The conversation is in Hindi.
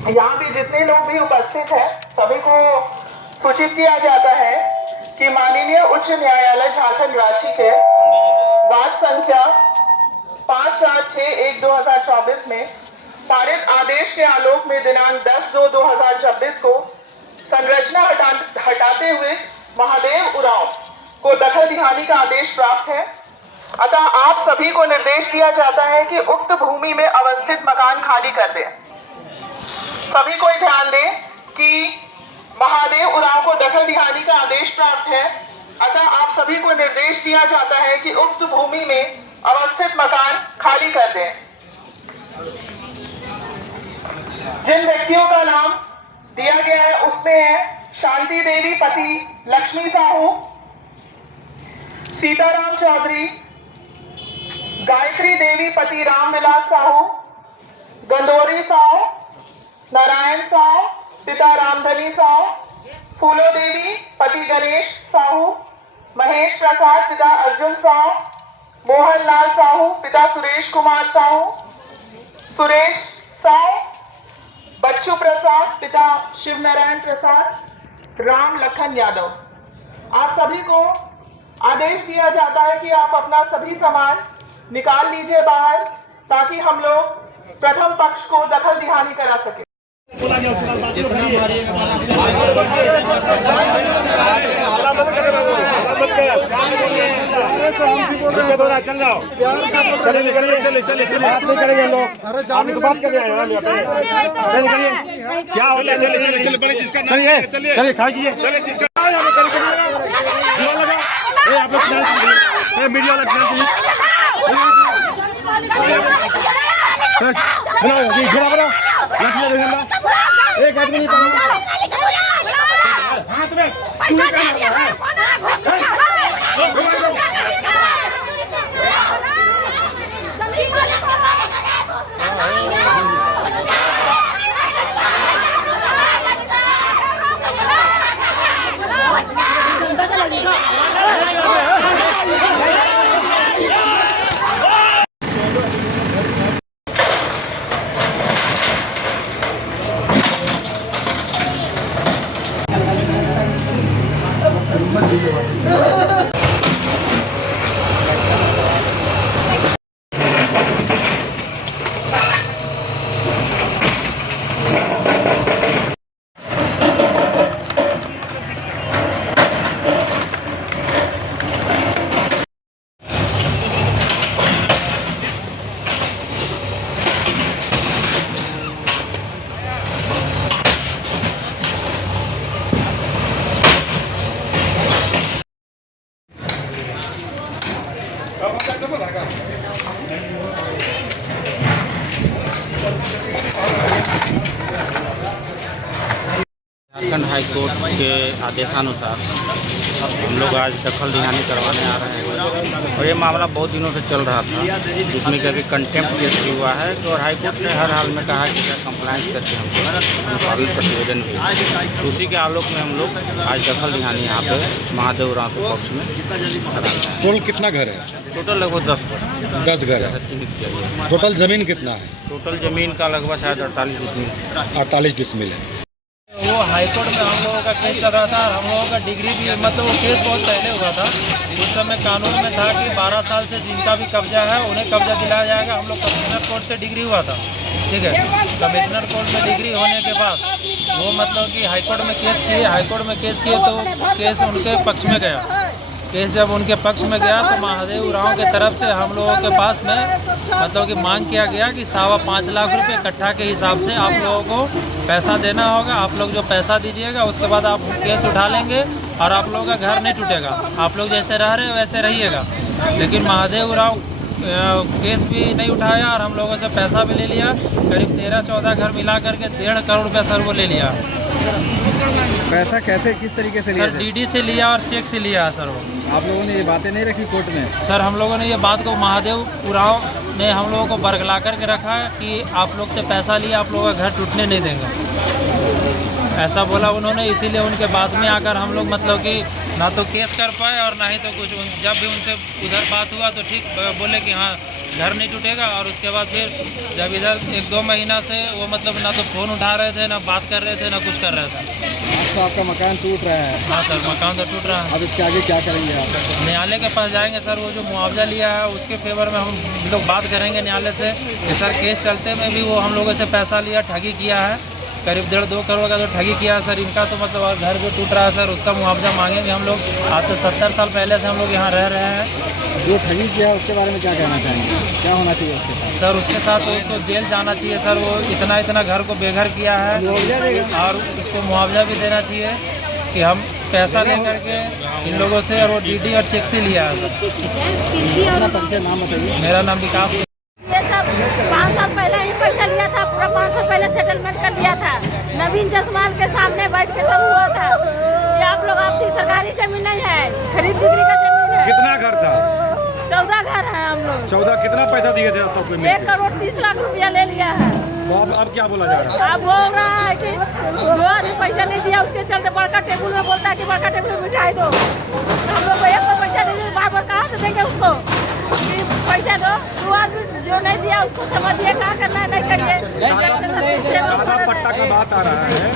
यहाँ भी जितने लोग भी उपस्थित हैं सभी को सूचित किया जाता है कि माननीय उच्च न्यायालय झारखंड रांची के वाद संख्या 5461/2024 में पारित आदेश के आलोक में दिनांक 10/2/2026 को संरचना हटाते हुए महादेव उरांव को दखल दिहानी का आदेश प्राप्त है। अतः आप सभी को निर्देश दिया जाता है कि उक्त भूमि में अवस्थित मकान खाली कर दें। सभी को ध्यान दें कि महादेव उरांव को दखल दिहानी का आदेश प्राप्त है। अतः आप सभी को निर्देश दिया जाता है कि उक्त भूमि में अवस्थित मकान खाली कर दें। जिन व्यक्तियों का नाम दिया गया है उसमें है शांति देवी पति लक्ष्मी साहू, सीताराम चौधरी, गायत्री देवी पति राम विलास साहू, गंदोरी साहू, नारायण साहू पिता रामधनी साहू, फूलो देवी पति गणेश साहू, महेश प्रसाद पिता अर्जुन साहू, मोहन लाल साहू पिता सुरेश कुमार साहू, सुरेश साहू, बच्चू प्रसाद पिता शिव नारायण प्रसाद, राम लखन यादव। आप सभी को आदेश दिया जाता है कि आप अपना सभी सामान निकाल लीजिए बाहर, ताकि हम लोग प्रथम पक्ष को दखल दिहानी करा सके। क्या हो गया? चले बड़े जिसका चलिए खाइए चले जिसका आप लोग मीडिया एक आदमी हाथ में झारखंड हाई कोर्ट के आदेशानुसार हम लोग आज दखल दिहानी करवाने आ रहे हैं और ये मामला बहुत दिनों से चल रहा था, जिसमें कभी कंटेम्प्ट केस भी हुआ है और हाई कोर्ट ने हर हाल में कहा कि कंप्लाइंस करके हमको पालन प्रतिवेदन भी, उसी के आलोक में हम लोग आज दखल दिहानी यहाँ पे महादेव उरांव के पक्ष में करा रहे हैं। टोटल कितना घर है? टोटल लगभग 10 घर है। टोटल ज़मीन कितना है? टोटल ज़मीन का लगभग शायद 48 डिसमिल 48 डिसमिल है। वो हाईकोर्ट में हम लोगों का केस चल रहा था। हम लोगों का डिग्री भी मतलब वो केस बहुत पहले हुआ था। उस समय कानून में था कि 12 साल से जिनका भी कब्जा है उन्हें कब्जा दिलाया जाएगा। हम लोग कमिश्नर कोर्ट से डिग्री हुआ था, ठीक है। कमिश्नर कोर्ट में डिग्री होने के बाद वो मतलब कि हाईकोर्ट में केस किए। हाईकोर्ट में केस किए तो केस उनके पक्ष में गया। केस जब उनके पक्ष में गया तो महादेव उरांव के तरफ से हम लोगों के पास में मतलब कि मांग किया गया कि 5.25 लाख रुपए इकट्ठा के हिसाब से आप लोगों को पैसा देना होगा। आप लोग जो पैसा दीजिएगा उसके बाद आप केस उठा लेंगे और आप लोगों का घर नहीं टूटेगा। आप लोग जैसे रह रहे हैं वैसे रहिएगा। लेकिन महादेव उरांव केस भी नहीं उठाया और हम लोगों से पैसा भी ले लिया। करीब 13-14 घर मिला करके 1.5 करोड़ रुपया सर वो ले लिया। पैसा कैसे किस तरीके से लिया? सर डीडी से लिया और चेक से लिया सर वो। आप लोगों ने ये बातें नहीं रखी कोर्ट में? सर हम लोगों ने ये बात को महादेव उरांव ने हम लोगों को बरगला करके रखा है कि आप लोग से पैसा लिया, आप लोगों का घर टूटने नहीं देंगे, ऐसा बोला उन्होंने। इसीलिए उनके बाद में आकर हम लोग मतलब कि ना तो केस कर पाए और ना ही तो कुछ। जब भी उनसे उधर बात हुआ तो ठीक बोले कि हाँ घर नहीं टूटेगा। और उसके बाद फिर जब इधर 1-2 महीना से वो मतलब ना तो फ़ोन उठा रहे थे, ना बात कर रहे थे, ना कुछ कर रहे थे। आज तो आपका मकान टूट रहा है। हाँ सर, मकान तो टूट रहा है। अब इसके आगे क्या करेंगे आप? न्यायालय के पास जाएंगे सर। वो जो मुआवजा लिया है उसके फेवर में हम लोग बात करेंगे न्यायालय से कि सर केस चलते में भी वो हम लोगों से पैसा लिया, ठगी किया है, करीब 1.5-2 करोड़ का जो ठगी किया है सर इनका। तो मतलब और घर जो टूट रहा है सर उसका मुआवजा मांगेंगे हम लोग। आज से 70 साल पहले से हम लोग यहाँ रह रहे हैं। जो ठगी किया उसके बारे में क्या कहना चाहेंगे? क्या होना चाहिए उसके साथ? सर उसके साथ तो उसको जेल जाना चाहिए सर। वो इतना घर को बेघर किया है मुआवजा देगा और उसको मुआवजा भी देना चाहिए कि हम पैसा ले करके इन लोगों से और वो डीडी और चेक से लिया है सर। अपना परिचय, नाम बताइए। मेरा नाम विकास। ये सब 5 साल पहले ही पैसा लिया था, पूरा 5 साल पहले सेटलमेंट कर लिया था। नवीन जसमान के सामने बैठ के सब हुआ था। ये आप लोग आपकी सरकारी जमीन नहीं है, खरीद बिक्री का जमीन है। कितना घर था? 14 घर है हम लोग। 14 कितना पैसा दिए थे सबको? 1 करोड़ 30 लाख रुपया ले लिया है। तो अब क्या बोला जा रहा है? अब बोल रहा है कि 2 आदमी पैसा नहीं दिया, उसके चलते बड़का टेबुल में बोलता है कि बड़का टेबुल में मिठाई दो। हम लोग को एक को पैसा नहीं दिया, बार बार कहाँ से देंगे उसको कि पैसा दो? 2 आदमी जो नहीं दिया उसको समझिए क्या करना है, नहीं करिए। सादा पट्टा का बात आ रहा है।